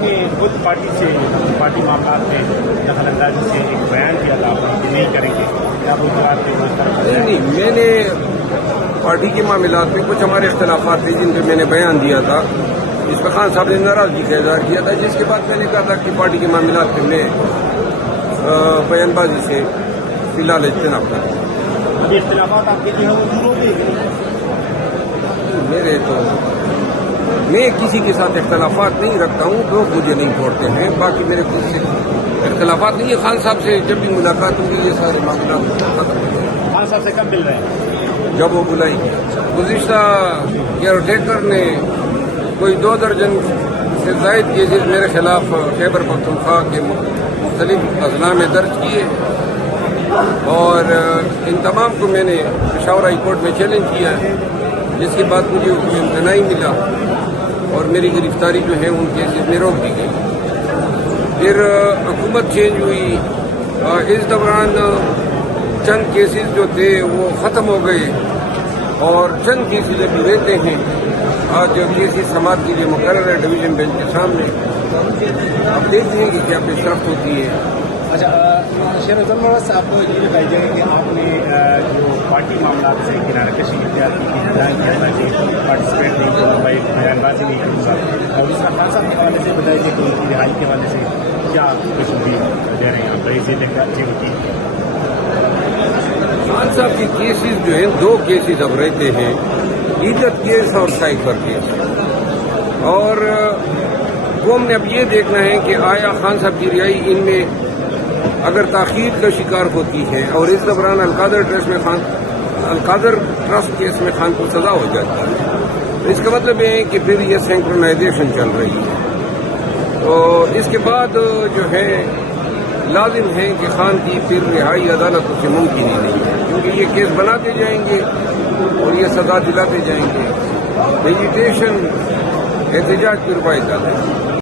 کہ خود پارٹی سے پارٹی معاملات میں دخل اندازی سے ایک بیان کیا تھا کہ نہیں کریں گے، کیا وہ قرار پہ نہیں، میں نے پارٹی کے معاملات میں کچھ ہمارے اختلافات تھے جن پہ میں نے بیان دیا تھا، جس پہ خان صاحب نے ناراضگی کا اظہار کیا تھا، جس کے بعد میں نے کہا تھا کہ پارٹی کے معاملات پہ میں بیان بازی سے فی الحال اجتناب کروں۔ ابھی اختلافات آپ کے جو ہے وہ دور ہو گئے؟ میں کسی کے ساتھ اختلافات نہیں رکھتا ہوں، لوگ مجھے نہیں چھوڑتے ہیں، باقی میرے خود سے اختلافات نہیں ہے۔ خان صاحب سے جب بھی ملاقات ہوگی یہ سارے معاملات ختم ہو جائیں گے۔ خان صاحب سے کب مل رہے ہیں؟ جب وہ بلائیں گے۔ گزشتہ کیئر ٹیکر نے کوئی 2 درجن سے زائد کیسز میرے خلاف خیبر پختونخوا کے مختلف اضلاع میں درج کیے، اور ان تمام کو میں نے پشاور ہائی کورٹ میں چیلنج کیا ہے، جس کے بعد مجھے امتناعی ملا اور میری گرفتاری جو ہے ان کیسز میں روک دی گئی۔ پھر حکومت چینج ہوئی، اس دوران چند کیسز جو تھے وہ ختم ہو گئے اور چند کیسز ابھی رہتے ہیں۔ آج جو کیسز سماعت کے لیے مقرر ہے ڈویژن بینچ کے سامنے، آپ دیکھتے ہیں کہ کیا پیش رفت ہوتی ہے۔ اچھا، شیر ضرورت سے آپ کو یہ بتائی جائے کہ آپ نے جو پارٹی معاملات سے کنارہ کشی اختیار کی تھی، بیان کیا تھا کہ پارٹیسپیٹ نہیں کروں بھائی، بیان بازی نہیں کروں صاحب، اور اس کا خان صاحب کے حوالے سے بتائی جائے کہ ان کی رہائی کے حوالے سے کیا کشمیر دے رہے ہیں آپ بڑی زیادہ اچھی ہوتی ہے؟ خان صاحب کے کیسز جو ہیں 2 کیسز اب رہتے ہیں، عیدت کیس اور سائفر کیس، اور قوم نے اب یہ دیکھنا ہے کہ آیا خان صاحب کی رہائی ان میں اگر تاخیر کا شکار ہوتی ہے اور اس دوران القادر ٹرسٹ کیس میں خان کو سزا ہو جاتی ہے، اس کا مطلب یہ ہے کہ پھر یہ سینکرونائزیشن چل رہی ہے، تو اس کے بعد جو ہے لازم ہے کہ خان کی پھر رہائی عدالتوں سے ممکن ہی نہیں ہے، کیونکہ یہ کیس بناتے جائیں گے اور یہ سزا دلاتے جائیں گے۔ ویجیٹیشن احتجاج کی روایت ہے۔